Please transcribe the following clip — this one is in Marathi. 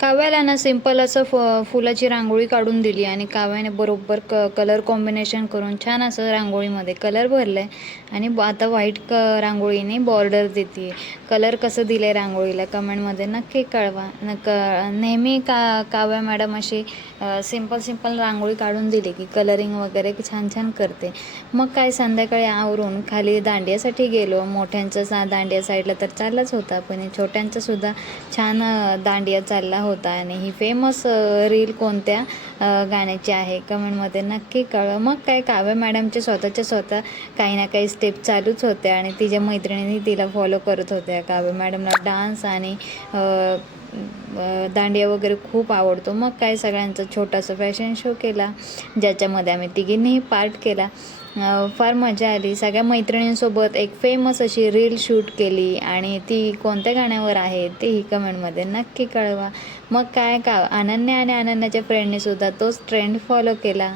काव्याला ना सिंपल असं फुलाची रांगोळी काढून दिली आणि काव्याने बरोबर कलर कॉम्बिनेशन करून छान असं रांगोळीमध्ये कलर भरलं आहे आणि आता व्हाईट रांगोळीने बॉर्डर देते. कलर कसं दिलं आहे रांगोळीला कमेंटमध्ये नक्की कळवा. नेहमी काव्या मॅडम अशी सिंपल रांगोळी काढून दिली की कलरिंग वगैरे छान छान करते. मग काय संध्याकाळी आवरून खाली दांडियासाठी गेलो. मोठ्यांचा दांडिया साईडला तर चाललाच होता, पण छोट्यांचासुद्धा छान दांडिया चालला होता. आणि ही फेमस रील कोणत्या गाण्याची आहे कमेंटमध्ये नक्की कळवा. मग काय काव्या मॅडमचे स्वतः काही ना काही स्टेप चालूच होत्या आणि तिच्या मैत्रिणींनी तिला फॉलो करत होत्या. काव्या मॅडमला डान्स आणि दांडिया वगैरे खूप आवडतो. मग काय सगळ्यांचा छोटासा फॅशन शो केला, ज्याच्यामध्ये आम्ही तिघींनीही पार्ट केला. फार मजा आली. सगळ्या मैत्रिणींसोबत एक फेमस अशी रील शूट केली आणि ती कोणत्या गाण्यावर आहे तेही कमेंटमध्ये नक्की कळवा. मग काय अनन्या आणि अनन्याच्या फ्रेंडने सुद्धा तोच ट्रेंड फॉलो केला.